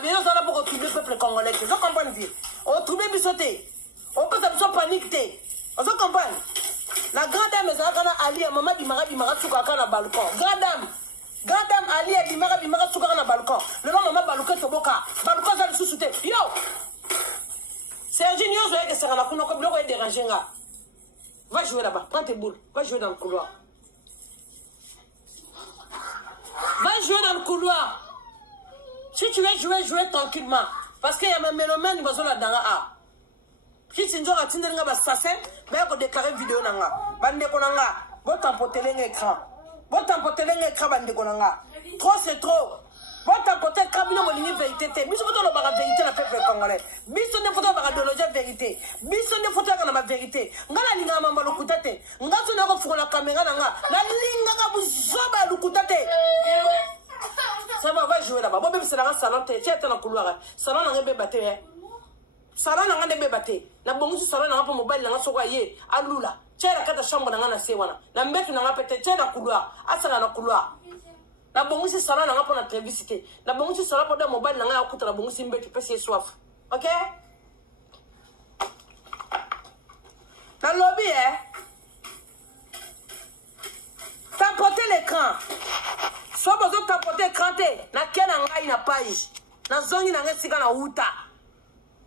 bien, on a pour retrouver le peuple congolais. Vous comprenez? On trouve des bissotés. On peut se paniquer. On se comprend? La grande dame, c'est quand Ali, maman Bimara, Soukaka na balcon. Grande dame, Ali, Bimara, Soukaka na balcon. Le nom maman Balouka Toboka. Balouka, ça le sous-souté. Yo! C'est un génieux, vous voyez que c'est un coup, comme l'eau est dérangé. Va jouer là-bas, prends tes boules, va jouer dans le couloir. Va jouer dans le couloir. Si tu veux jouer, jouer tranquillement. Parce qu'il y a un mélomane qui va sur la danga A. Si tu as dit que tu as assassin, tu as déclaré vidéo. Tu as emporté l'écran. Tu as emporté l'écran. Trop, c'est trop. Tu as emporté l'écran. Vérité. Tu as la vérité dans le peuple congolais. Tu as la vérité. Tu as la vérité. Tu as la vérité. Ça va jouer là-bas. Bon, même si c'est dans le salon, tu es dans le couloir. Salon, on a un bébé. Salon, on a un bébé. Na bon, si salon, on a un mobile, on a un soigné. À l'oula. Tu es dans la chambre, on a un séwana. La mbête, on a un pété. Tu es dans le couloir. Ah, c'est dans le couloir. La bon, si salon, on a un télévisité. La bon, si salon, on a un mobile, on a un couteau. La bon, si mbête, tu peux se soif. Ok? Dans le lobby, t'emporter l'écran. Soit besoin de t'emporter l'écran, na ken ngai na page. Na zongi na ngai sika na uta.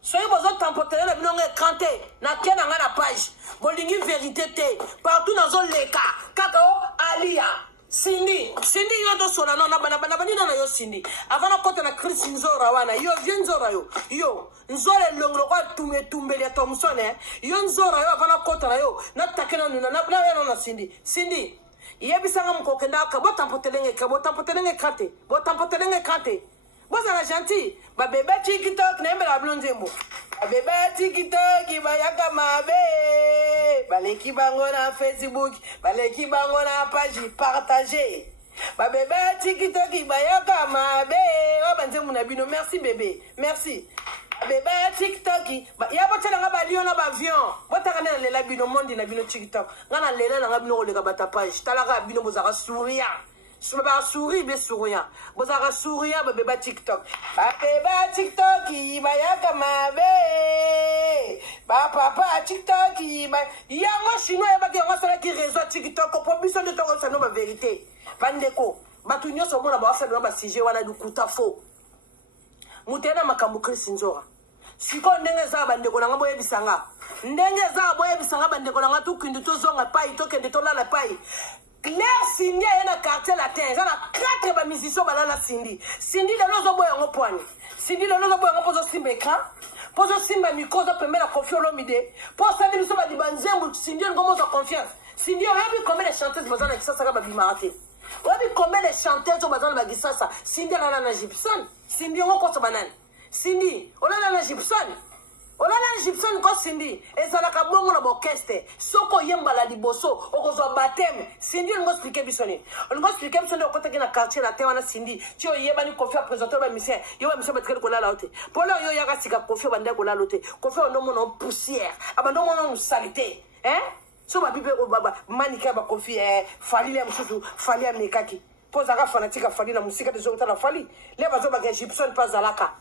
Soit besoin de t'emporter na bino ngai écran na ken ngai na page. Bolingi vérité te. Partout dans zone leka. Kakao Alia. Cindy yo do sola no na bana na yo Cindy. Avant na kota na Chris Nzora wana. Yo vien Nzora yo. Yo Nzora longlo kwa tumbele Thompson Yo Nzora yo avant na kota na yo. Na takena na Cindy. Cindy yebisanga mukokenda ka botampotelenge ka botampotelenge kante botampotelenge kante bozala gentil ba bébé TikTok na mbela blonzembo ba bébé TikTok bayaka mabe baleki bango na Facebook baleki bango na page partager ba bébé TikTok bayaka mabe o banzembo na bino merci bébé merci bébé TikTok ya botela nga balion na bavion botaka na lela bino monde na bino TikTok ngana lela na bino oleka bata page talaka bino bozaka sourire ba sourire be sourire bozaka sourire ba bébé TikTok bayaka mabe ba papa TikTok yango chinois ya baki yango sala ki réseau TikTok ko biso de to sa no ba vérité bandeko batu nyoso mona ba sa ba sujet wana du kuta faux mutena makambo Chris Nzora siko ndenge za bandeko na ngabo yebisanga ndenge za boye bisanga bandeko na ngatu kindu to zonga pai to kende to lala pai Claire Cindy yana quartier latin zana 4 ba musiciens balala Cindy le lozo boye ngo poani Cindy le lozo boye ngo pozo simba écran pozo simba micro zo pembe la confiance l'omide pour ça biso ba dibanzembu Cindy ngomo za confiance Cindy oyebi combien de chanteuses bazana kisasa ka ba bimarate oyebi combien de chanteuses bazana ba kisasa Cindy na Gibson Cindy ngoko so banane Cindy olala na Gibson ko Cindy ezalaka bongo na orchestre soko yemba la liboso okozwa baptême Cindy ngo expliquer bisoni ngo expliquer bisoni okotaki na quartier la terre na Cindy ti oyeba ni confia présenter ba mission yo ba mission batkeli ko lala ote polo yo yaka sika confia bande ko lala ote confia no mono poussière abando mono salité so ba bibe baba manika ba confia falile msusu falia mekaki pozaka fanatique falila musika de zota la fali le bazo ba Gibson pas zalaka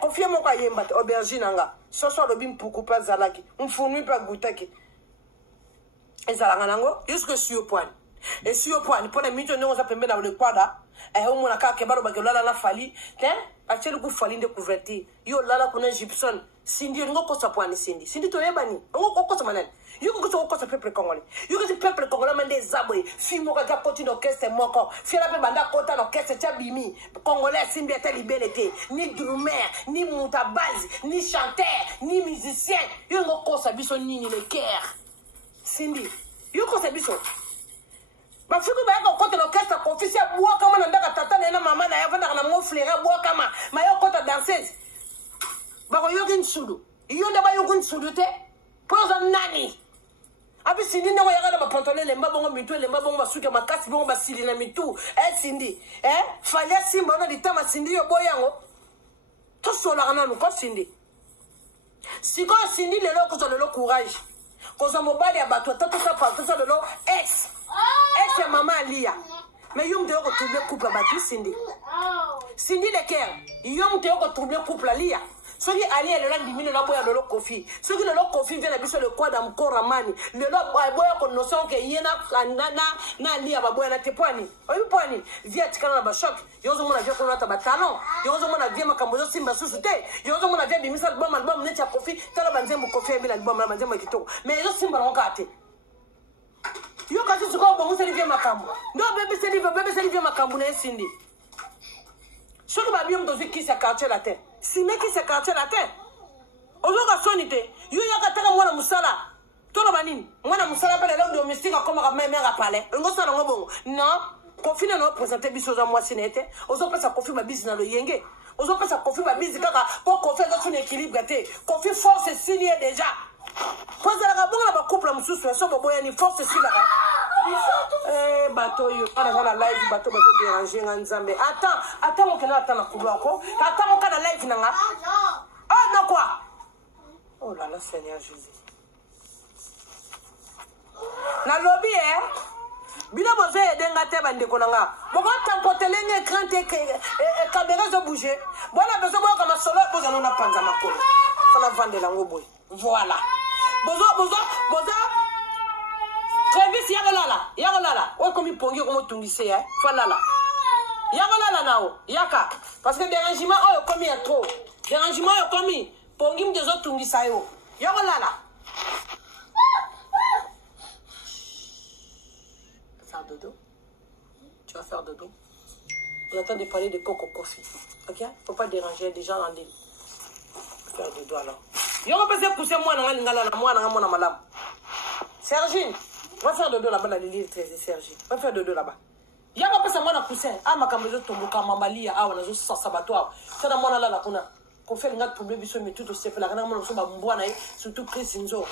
confie mon quoi yemba aubergine anga ce soir le bim poukou pas zalaki mfunu pas goutaki ezalanga nango jusque sur point et sur point pour les minutes on a pembe na le quadra on mona ka ke balo ba ke lala la fali acheli ku fali de couverture yo lala kuna Gibson Cindy ngo ko sa point Cindy to yebani ngo ko sa manane yo ko sa peuple congolais yo ko peuple congolais mande zabwe fimo ka koti d'orchestre moko fiela pe banda kota d'orchestre tabimi congolais Cindy était libéré ni drummer ni mutabase ni chanteur ni musicien yo ngo ko sa biso nini le cœur Cindy yo ko sa biso ba fiku ba ko kota d'orchestre officiel bois kama ndaka tata na mama na yavanda na mo flera bois kama mayo kota danseuse ba ko yokin sudu iyo nda ba yokin sudu te poza nani abi Cindy na yaga na ba pantalon le mbabongo mitu le mbabongo basuka makasi bongo basili na mitu Cindy falia simba na ditama Cindy yo boyango to sola kana no ko Cindy siko Cindy le loko zo le courage ko zo mobali ya bato tata sa pa tata le ex maman Lia mais yum de ko trouver couple bato Cindy Cindy Leker, yom te ko troubler couple alia. Ceux qui allaient à l'an diminu la boya de l'eau coffee. Ceux qui le coffee viennent habiter le quoi dans corps ramani. Le boya qu'on ne sent que yena na lia baboya na tepwani. Oyu pwani via tikana na bashok. Yozo mona via kono ta batalon. Yozo mona via makambozo simba susute. Yozo mona via bimisa album necha coffee. Tala banzembo coffee bila album la banzembo kitoko. Mais yozo simba na kate. Yo kasi suko bongo seli via makambo. No bébé seli via makambo na Cindy. Ceux qui va bien dans une qui s'est quartier la terre. Si mec qui s'est quartier la terre. Ozoka sonité. Yo yakataka mwana musala. Tolo banini. Mwana musala pale là domestique comme ma mère a parlé. Ngo sala ngo non. Confine no présenter biso za moi sinete. Ozo pesa confine ma business na lo yenge. Ozo pesa confine ma business kaka pour confine dans un équilibre gâté. Confine force signé déjà. Pose la rabon la couple mususu so boboya ni force signé. Eh bateau yo kana na live bateau bazo déranger nganzambe. Attends mon kana attends na kulwako. Attends mon kana live nanga. Ah non quoi? Oh là là Seigneur Jésus. Na lobby Bila bozo edenga te bandeko nanga. Boko tampoter l'écran te caméra zo bouger. Bona bezo bo kama solo bozo na panza makolo. Fala vendre la ngoboy. Voilà. Bozo Travis yagolala. Ouais comme il pongi comme tungise Falala. Yagolala nao. Yaka. Parce que dérangement oh comme il y a trop. Dérangement oh comme pongi mdezo tungisa yo. Yagolala. Faire dodo. Tu vas faire dodo. J'attends de parler de Coco Coffee. Ok? Faut pas déranger des gens en ligne. Faire dodo alors. Yo on peut pousser moi na malam. Sergine, va faire dodo là-bas la Lily 13 Sergine. Va faire dodo là-bas. Ya on peut ça moi na pousser. Ah makambezo tomboka mambalia ah on a juste sabatoire. Ça na moi là kuna. Qu'on fait le problème biso mais tout aussi fait la kana mo so ba mbwana surtout Chris Nzo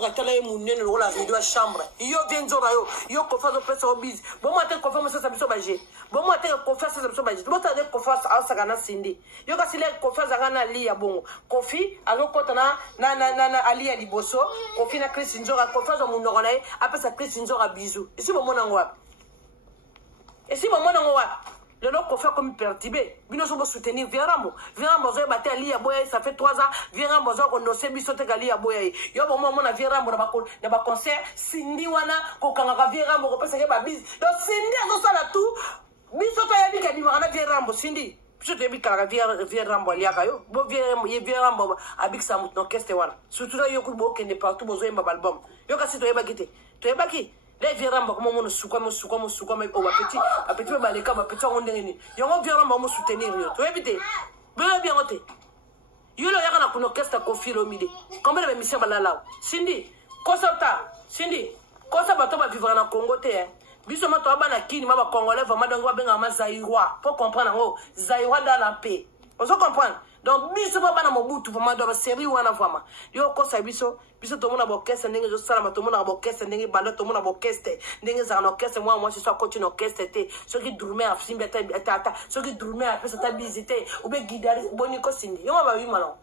ka tala e munene lo la video chambre. Yo vienzo ra yo ko fa zo pesa obise. Bon moi te ko fa mo ça biso baje. Bon moi te ko fa ça biso baje. Bon ta de ko fa ça sakana Cindy. Yo ka sile ko fa zakana li ya bongo. Kofi azo kota na ali ya liboso. Kofi na Chris Nzo ka ko fa zo munoko na après ça Chris Nzo ka bisou. Et si bon mona ngwa. Et si bon mona ngwa. Le lot qu'on fait comme perturbé. Bino sommes soutenir Vierambo. Vierambo zo batté ali ya boya ça fait 3 ans. Vierambo zo ko no se biso te gali ya boya. Yo bon moment na Vierambo na ba concert Cindy wana ko kanga Vierambo ko pesa ke ba biz. Donc Cindy azo sala tout. Biso to ya bika di na Vierambo Cindy. Biso to ya bika Vierambo ali ya yo. Bo Vierambo abik sa mut no keste wana. Surtout là yo ko bo kende partout bozo yemba album. Yo ka si to ya bakite. To ya baki. Les Vierambo comme on souka mais au petit baleka ma petit on ndeni yongo Vierambo mo soutenir yo to ebite bien ote yo lo yakana kuno kesta Kofi Olomide combien de mission balala Cindy kosa bato ba vivre na Congo te biso mato abana kini ma ba congolais vraiment donc ba benga ma Zaïrois pour comprendre ngo Zaïrois dans la paix on se comprend donc biso ba bana Mobutu vraiment dans la série wana vraiment yo kosa biso to mona bokeste ndenge zo sala to mona bokeste ndenge banda to mona bokeste ndenge za na orchestre moi je suis continue orchestre te ceux qui dormaient à Simbeta tata ceux qui dormaient après ça visiter ou be guidariste boniko Cindy yo ba wi malon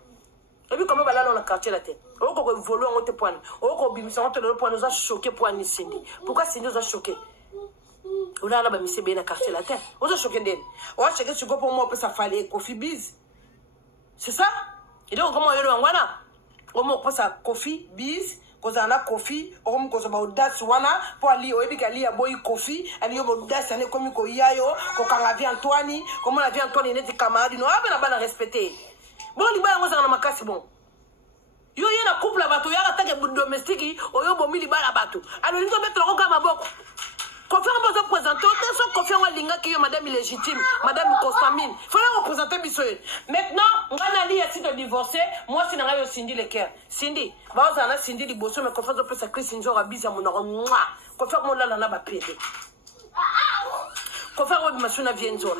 et puis comment ba là dans le quartier la tête o ko évoluer en te point o ko bimisa on te le point nous a choqué point Cindy pourquoi Cindy nous a choqué on a là ba mise bien na quartier la tête on a choqué ndeni on a choqué sur pour moi peut ça fallait Kofi Biz c'est ça et donc comment yo le ngwana Omo kosa Kofi Biz kozana Kofi omo kosa ba audace wana po ali oyebi ali ya boy Kofi ali yo audace ane komi ko yayo ko kanga vi Antoine comme la vie Antoine neti camarade no abena bana respecter bon li ba ngoza na makasi bon yo yena couple la bato ya attaque domestique oyo bomi li ba la bato alors ni ko mettre ko kama boko Kofi on peut présenter autant Kofi on linga ki yo madame illégitime madame Constantine faut la représenter biso maintenant on a li ati de divorcer moi si na yo Cindy Leker Cindy ba ozana Cindy liboso mais Kofi on peut sa Chris Nzo rabisa monoko mwa Kofi on la na ba pede Kofi on masuna vienzo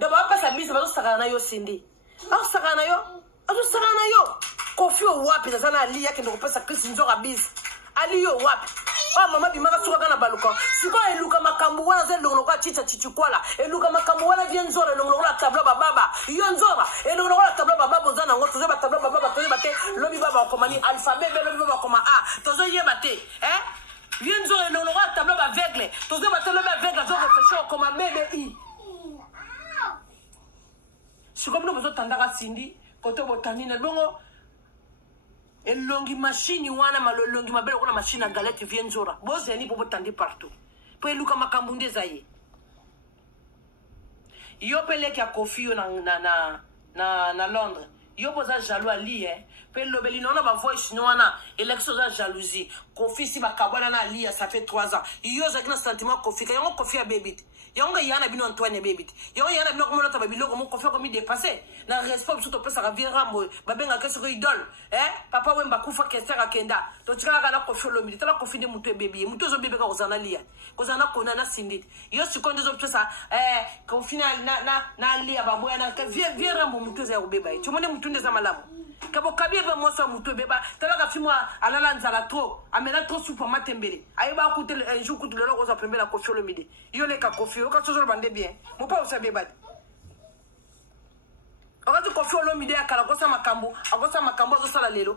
d'abord pas sa bise ba osaka na yo Cindy osaka na yo Kofi o wapi na zana ali yake ndo pesa Chris Nzo rabisa ali yo wapi ah mama bimaka suka kana baluka siko eluka makambu wana ze longo kwa chicha chichukwala eluka makambu wana vien nzora longo la tabla baba yo nzora longo la tabla baba zana ngoto ze ba tabla baba toze bate lobi baba komani alphabet be lobi baba koma a toze yebate vien nzora longo la tabla ba aveugle toze bate lobi aveugle zo réfléchir koma bebe i comme nous besoin tandaka sindi koto botani na bongo elongi machine wana malolongi mabele kuna machine à galette vient nzora bozeni pour botandi partout pour eluka makambu ndezaye yo pele kia Kofi yo na Londres yo poza jaloux ali pe lobeli nona ba voice nona élection za jalousie Kofi si bakabwana na ali ça fait 3 ans yo za kina sentiment Kofi ka yo Kofi a bebit yo yana bino Antoine bebit yo yana bino ko monata ba biloko mo Kofi ko mi dépasser na respect surtout pesa ka virambo ba benga keso ko idole papa wemba kufa kestera kenda to tika ka na Kofi lomi tala Kofi de mutu bébé mutu zo bébé ka kozana lia kozana kona na sindit yo seconde zo pesa Kofi na lia ba boya na virambo mutu za bébé tu mone mutu ndeza malamu kabo kabie ba moso mutu beba tala ka fimwa alala nzala trop amena trop soupe matembele ayeba kuté un jour kuté lelo ko za pembela Kofi lomi de yo le ka Kofi o ka toujours bande bien mo pa osabe bad Kofi lomi de akala ko sa makambo akosa makambo zo sala lelo